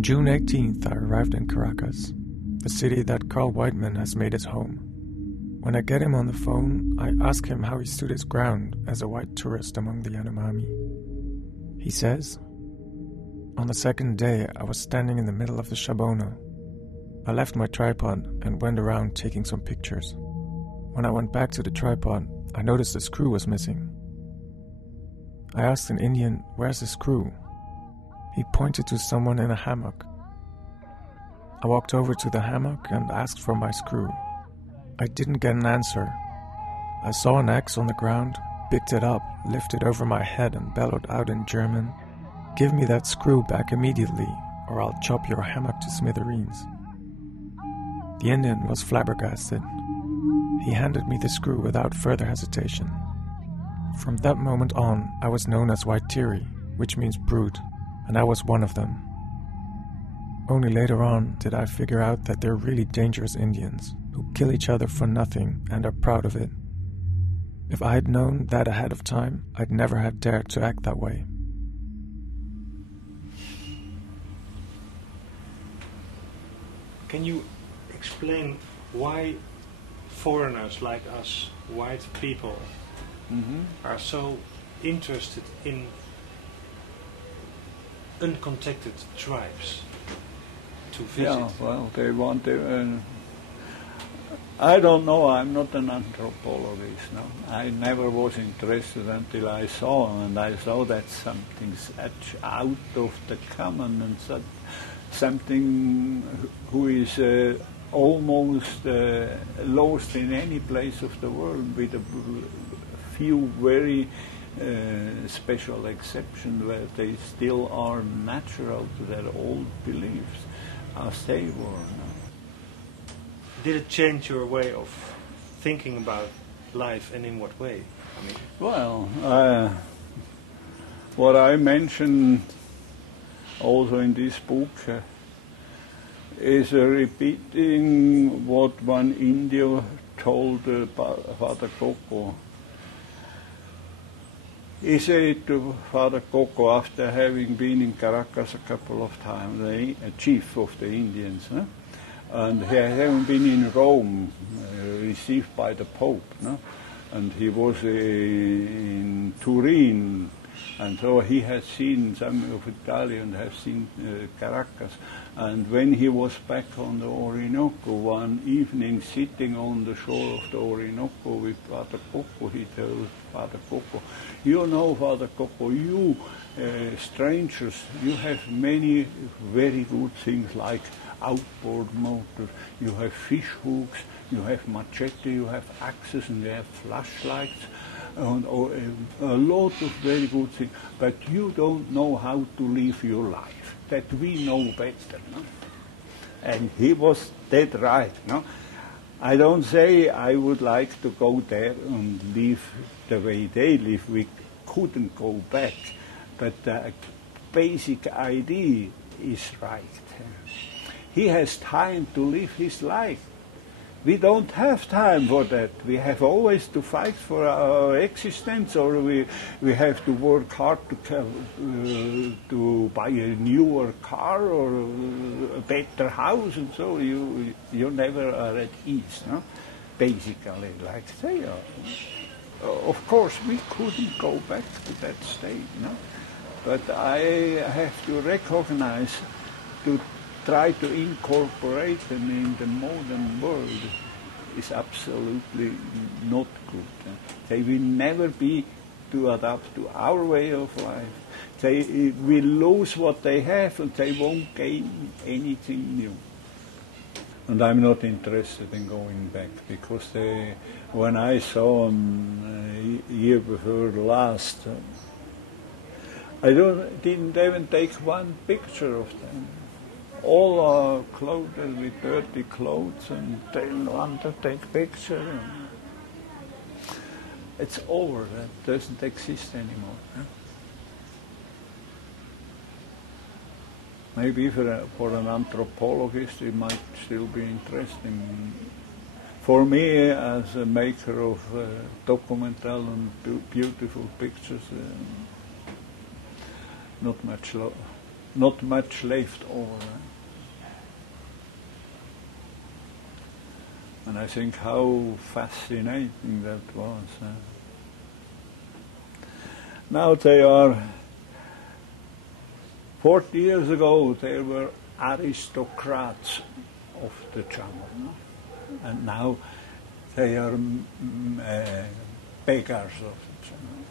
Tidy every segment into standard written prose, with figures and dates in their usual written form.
On June 18th, I arrived in Caracas, the city that Carl Whiteman has made his home. When I get him on the phone, I ask him how he stood his ground as a white tourist among the Yanomami. He says, "On the second day, I was standing in the middle of the Shabono. I left my tripod and went around taking some pictures. When I went back to the tripod, I noticed the screw was missing. I asked an Indian, 'Where's the screw?' He pointed to someone in a hammock. I walked over to the hammock and asked for my screw. I didn't get an answer. I saw an axe on the ground, picked it up, lifted over my head and bellowed out in German, 'Give me that screw back immediately, or I'll chop your hammock to smithereens.' The Indian was flabbergasted. He handed me the screw without further hesitation. From that moment on, I was known as White Teary, which means brute, and I was one of them. Only later on did I figure out that they're really dangerous Indians, who kill each other for nothing and are proud of it. If I had known that ahead of time, I'd never have dared to act that way." Can you explain why foreigners like us, white people, are so interested in uncontacted tribes to visit? Yeah, well, they want to... I don't know, I'm not an anthropologist, no. I never was interested until I saw, and I saw that something such out of the common and such, something who is almost lost in any place of the world, with a few very special exceptions where they still are natural to their old beliefs as they were. No? Did it change your way of thinking about life, and in what way? I mean, well, what I mentioned also in this book is repeating what one Indian told Father Coco. He said to Father Coco, after having been in Caracas a couple of times, the chief of the Indians, no? And he hadn't been in Rome, received by the Pope, no? And he was in Turin, and so he had seen some of Italy and have seen Caracas. And when he was back on the Orinoco one evening, sitting on the shore of the Orinoco with Father Coco, he told Father Coco, "You know, Father Coco, you strangers, you have many very good things like outboard motors, you have fish hooks, you have machete, you have axes, and you have flashlights, and a lot of very good things, but you don't know how to live your life. That we know better." No? And he was dead right. No? I don't say I would like to go there and live the way they live. We couldn't go back, but the basic idea is right. He has time to live his life. We don't have time for that. We have always to fight for our existence, or we have to work hard to buy a newer car or a better house, and so you never are at ease, no? Basically, like they are. Of course, we couldn't go back to that state, no? But I have to recognize, to try to incorporate them in the modern world is absolutely not good. They will never be to adapt to our way of life. They will lose what they have, and they won't gain anything new. And I'm not interested in going back, because when I saw them year before last, I didn't even take one picture of them. All are clothed with dirty clothes, and they want to take pictures. It's over. That doesn't exist anymore. Maybe for an anthropologist it might still be interesting. For me, as a maker of documental and beautiful pictures, not much not much left over. And I think how fascinating that was. Now they are, 40 years ago there were aristocrats of the jungle, no? And now they are beggars of the jungle.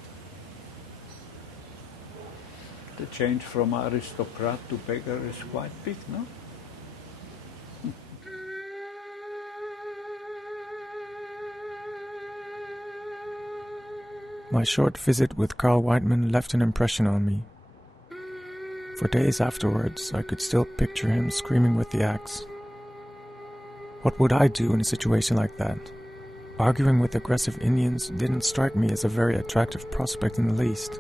The change from aristocrat to beggar is quite big, no? My short visit with Carl Whiteman left an impression on me. For days afterwards, I could still picture him screaming with the axe. What would I do in a situation like that? Arguing with aggressive Indians didn't strike me as a very attractive prospect in the least.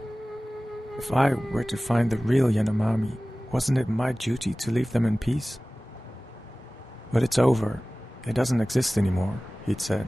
If I were to find the real Yanomami, wasn't it my duty to leave them in peace? But it's over. It doesn't exist anymore, he'd said.